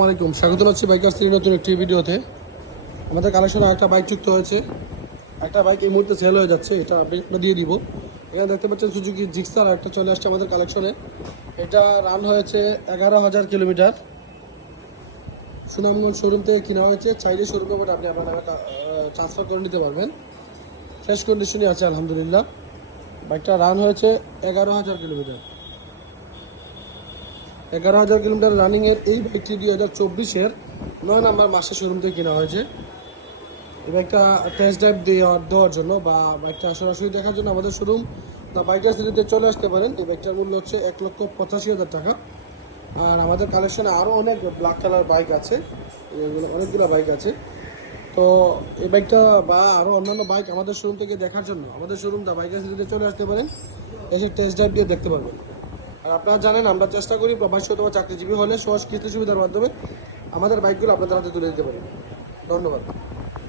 আসসালামাইকুম, স্বাগত জানাচ্ছি বাইকার সিরিজ নতুন একটি ভিডিওতে। আমাদের কালেকশনে একটা বাইক যুক্ত হয়েছে। একটা বাইক এই মুহূর্তে সেল হয়ে যাচ্ছে, এটা আমরা দিয়ে দিব। এখানে দেখতে পাচ্ছেন সুজুকি জিক্সার একটা চলে আসছে আমাদের কালেকশনে। এটা রান হয়েছে 11,000 কিলোমিটার। সুনামগঞ্জ শোরুম থেকে কেনা হয়েছে। চাইলে শোরুম নাম্বারটা আপনি আপনার নামে ট্রান্সফার করে নিতে পারবেন। ফ্রেশ কন্ডিশনই আছে আলহামদুলিল্লাহ। বাইকটা রান হয়েছে 11,000 কিলোমিটার। 11,000 কিলোমিটার রানিংয়ের এই বাইকটি 2024-এর 9 নম্বর মাসে শোরুম থেকে কেনা হয়েছে। এই বাইকটা টেস্ট ড্রাইভ দেওয়ার জন্য বা বাইকটা সরাসরি দেখার জন্য আমাদের শোরুম বা বাইকটা সিটিতে চলে আসতে পারেন। এই বাইকটার মূল্য হচ্ছে 1,85,000 টাকা। আর আমাদের কালেকশনে আরও অনেক ব্ল্যাক কালার বাইক আছে, অনেকগুলো বাইক আছে। তো এই বাইকটা বা আরও অন্যান্য বাইক আমাদের শোরুম থেকে দেখার জন্য আমাদের শোরুম দা বাইকের সিটিতে চলে আসতে পারেন, এসে টেস্ট ড্রাইভ দিয়ে দেখতে পারবেন। আর আপনারা জানেন আমরা চেষ্টা করি প্রবাসী অথবা চাকরিজীবী হলে সহজ কিস্তি সুবিধার মাধ্যমে আমাদের বাইকগুলো আপনাদের হাতে তুলে দিতে পারি। ধন্যবাদ।